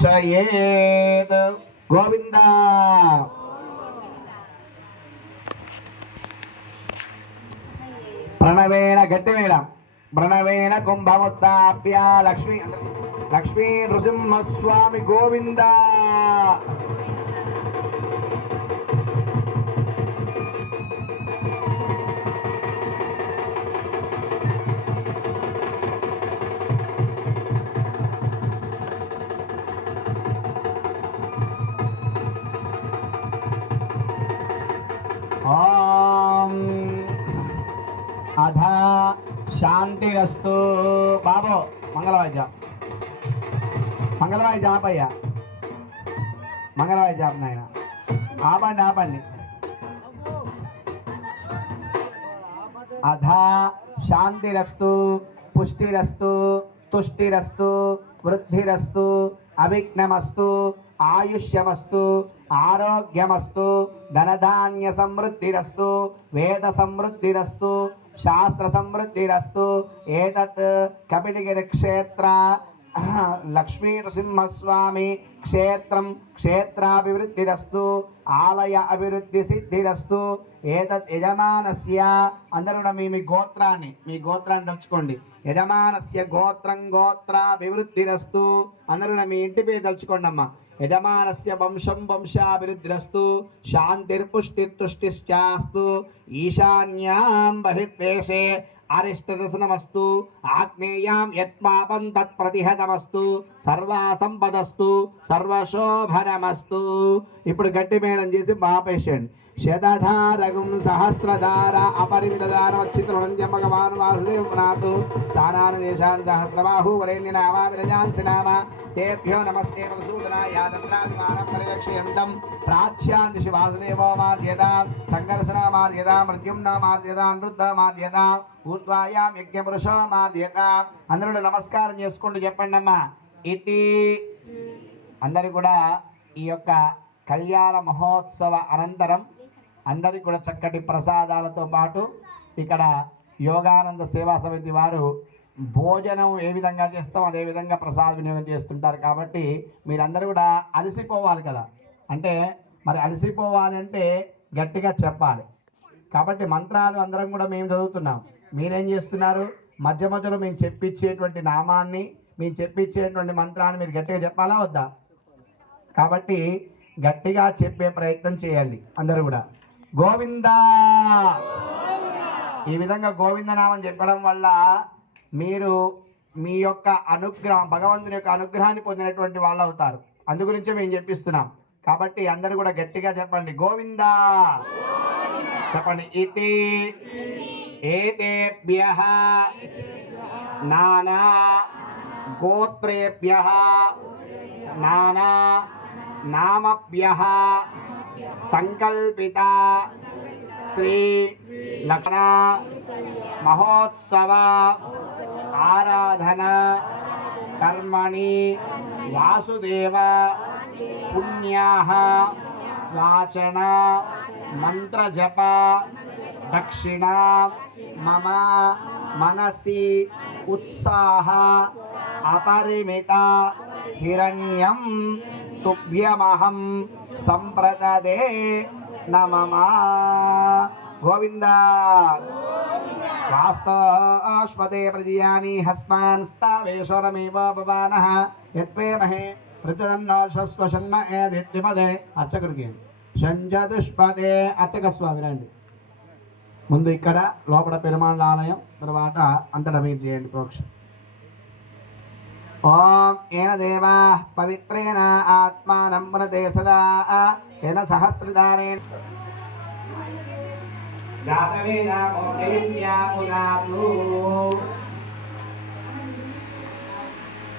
समर्चयेत् गोविंद प्रणवेन गट्टिमेण प्रणवेन कुंभमुत्थाप्य लक्ष्मी लक्ष्मी नृसिंहस्वामी गोविंद अधा शांतिरस्तु बाबो मंगलवाय जापయ్యా मंगलवाय जाप नायना ఆపండి ఆపండి अधा शांतिरस्तु पुष्टिरस्तु तुष्टिरस्तु वृद्धिरस्तु अविघ्नमस्तु आयुष्यमस्तु आरोग्यमस्तु धनधान्य समृद्धिरस्तु वेद समृद्धिरस्तु शास्त्र समृद्धिरस्तु एतत् कपिलगिरि क्षेत्र लक्ष्मी नृसिंहस्वामी क्षेत्रं क्षेत्राभिवृद्धिरस्तु आलय अभिवृद्धि सिद्धिरस्तु एतत् यजमानस्य अंदरुण మీ గోత్రాన్ని తలుచుకోండి యజమానస్య గోత్రం గోత్రాభివృద్ధిరస్తు అందరున మీ ఇంటి పేరు తలుచుకోండి అమ్మా యజమానస్య వంశం వంశాభివృద్ధిరస్తు శాంతిర్పుష్టిర్తుష్టిశ్చాస్తు ఈశాన్యాం బహిర్దేశే అరిష్టదర్శనమస్తు ఆగ్నేయాం యత్పాపం తత్ప్రతిహతమస్తు సర్వా సంపదస్తు సర్వశోభనమస్తు ఇప్పుడు గట్టి మేళం చేసి బాపేసేయండి శతధారగం సహస్రధార అపరిమితధారమచ్చిత్రుణంజ భగవాన్ వాసుదేవనాథ్ స్థానాన్ని దేశాన్ని సహస్రబాహు వరేణ్య నామా విరజాంసి నామ तेभ्यो नमस्ते मधुसूदनाय यादत्राभिमानं परिरक्षयन्तं प्राच्यान् दिशि वासुदेवो मार्गयता संघर्षणा मार्गयता मृत्युम्ना मार्गयता नृद्ध मार्गयता ऊर्ध्वायां यज्ञपुरुषो मार्गयता అందరూ నమస్కారం చేసుకుంటూ చెప్పండి అమ్మా ఇతి అందరూ కూడా ఈ యొక్క కళ్యాణ మహోత్సవ అనంతరం అందరికీ కూడా చక్కటి ప్రసాదాలతో పాటు ఇక్కడ యోగానంద సేవా సమితి వారు భోజనం ఏ విధంగా చేస్తాం అదే విధంగా ప్రసాద వినియోగం చేస్తుంటారు కాబట్టి మీరందరూ కూడా అలసిపోవాలి కదా అంటే మరి అలసిపోవాలి అంటే గట్టిగా చెప్పాలి కాబట్టి మంత్రాలు అందరం కూడా మేము చదువుతున్నాం మీరేం చేస్తున్నారు మధ్య మధ్యలో మేము చెప్పించేటువంటి నామాన్ని మేము చెప్పించేటువంటి మంత్రాన్ని మీరు గట్టిగా చెప్పాలా వద్దా కాబట్టి గట్టిగా చెప్పే ప్రయత్నం చేయండి అందరూ కూడా గోవిందా ఈ విధంగా గోవింద నామం చెప్పడం వల్ల మీరు మీ యొక్క అనుగ్రహం భగవంతుని యొక్క అనుగ్రహాన్ని పొందినటువంటి వాళ్ళు అవుతారు అందుగురించి మేము చెప్పిస్తున్నాం కాబట్టి అందరూ కూడా గట్టిగా చెప్పండి గోవిందా చెప్పండి ఇతి ఏతేభ్యః నానా గోత్రేభ్యః నానా నామభ్యః సంకల్పిత శ్రీ లక్ష్మణ మహోత్సవ ఆరాధన కర్మణి వాసుదేవ పుణ్యాః వాచన మంత్రజప దక్షిణ మమ మనసి ఉత్సాహ అపరిమిత హిరణ్యం తుభ్యమహం సంప్రదదే నమమా గోవింద వాస్తోష్పదే ప్రజయాని హస్మాన్ స్థావేశ్వరమేవ భవానః యత్వేమహే ప్రతిదన్నోషస్వషన్మ ఏదిత్తిపదే అర్చకుడికి షంజదుష్పదే అర్చక స్వామి రండి ముందు ఇక్కడ లోపల పెరుమాళ ఆలయం తర్వాత అంతటా మీరు చేయండి ప్రోక్ష ఓం ఏన దేవా పవిత్రేణ ఆత్మానం పునతే సదా ఏన సహస్రధారేణ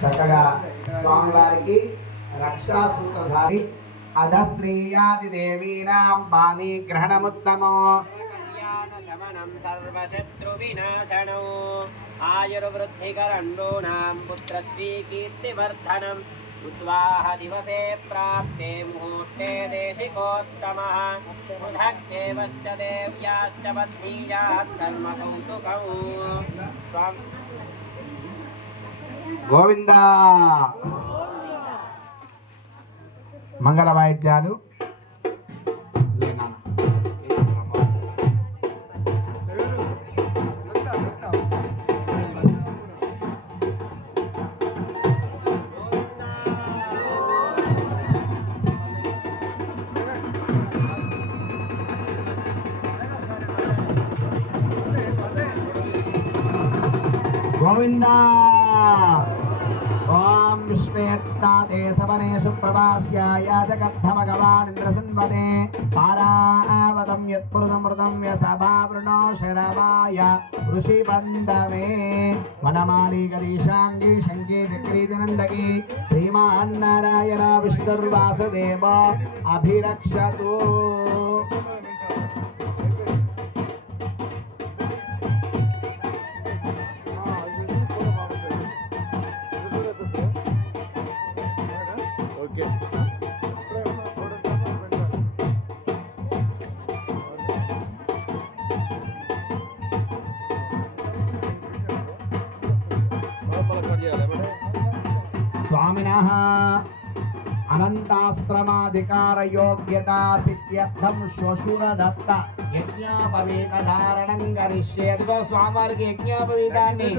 చక్కగా స్వామివారికి రక్షాసూత్రధారి అధస్త్రీయాది దేవీనాం పాణి గ్రహణముత్తమో सर्वशत्रु विनाशनौ आयुर्वृद्धिकरण्डूनां पुत्रस्वीकीर्तिवर्धनम् उद्वाह दिवसे प्राप्ते मुहूर्ते देशिकोत्तमः पृथक्देवश्च देव्याश्च बध्नीयात् कर्मकौतुकौ गोविन्द మంగళ వాయిద్యాలు. గోవిందా. ఓం విశ్వేత్తాతే సవనేషు ప్రభాస్యాయ జగద్ధ భగవానింద్రసన్వతే పారావతం యత్పురుషమృతం యసభావృణో శరవాయ ఋషిబంధమే వనమాలి గరీషాంగి శంకి చక్రీజనందకి శ్రీమాన్నారాయణ విష్ణుర్వాసుదేవ అభిరక్షతు. స్వామినః అనంతాశ్రమాధికార యోగ్యతా సిద్ధ్యర్థం శ్వశురదత్త యజ్ఞోపవీత ధారణం కరిష్యే. అదిగో స్వామివారికి యజ్ఞోపవీతాన్ని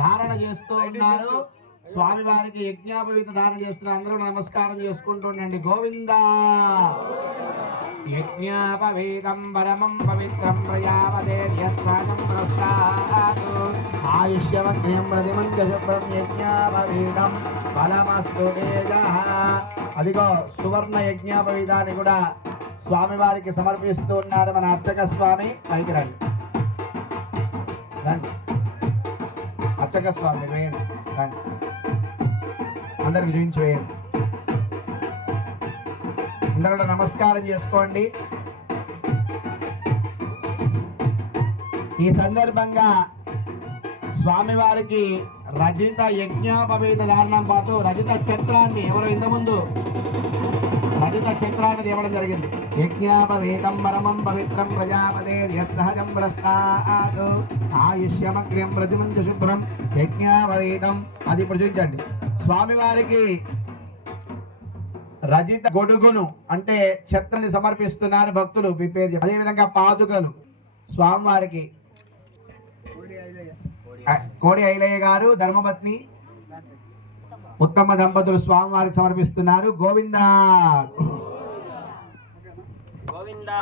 ధారణ చేస్తూ ఉన్నారు. స్వామివారికి యజ్ఞోపవీత ధారణ చేస్తున్నారు. అందరూ నమస్కారం చేసుకుంటూ ఉండండి. గోవిందా. యజ్ఞోపవీతం పరమం పవిత్రం ప్రజాపతేర్యస్వాగం ప్రస్తాదు ఆయుష్యవగ్నిం ప్రతిమంజ శుభ్రం యజ్ఞోపవీతం ఫలమస్తు తేజః. అదిగో సువర్ణ యజ్ఞోపవీతాన్ని కూడా స్వామివారికి సమర్పిస్తూ ఉన్నారు మన అర్చక స్వామి. పైకి రండి, రండి అర్చక స్వామి వేయండి, రండి అందరికి చూపించి వేయండి. అందరూ కూడా నమస్కారం చేసుకోండి. ఈ సందర్భంగా స్వామివారికి రజిత యజ్ఞోపవీత ధారణం పాటు రజిత క్షేత్రాన్ని ఎవరు ఇంతకుముందు రజిత క్షేత్రాన్ని తేవడం జరిగింది. యజ్ఞోపవీతం పరమం పవిత్రం ప్రజాపతేర్యస్సహజం ప్రస్తాదు ఆయుష్యమగ్ర్యం ప్రతిమంజ శుభ్రం యజ్ఞోపవీతం. అది ప్రచురించండి. స్వామివారికి రజిత గొడుగును అంటే ఛత్రని సమర్పిస్తున్నారు భక్తులు. మీ పేరు చెప్పండి. అదేవిధంగా పాదుకలు స్వామివారికి కోడి ఐలయ్య గారు ధర్మపత్ని ఉత్తమ దంపతులు స్వామివారికి సమర్పిస్తున్నారు. గోవిందా గోవిందా.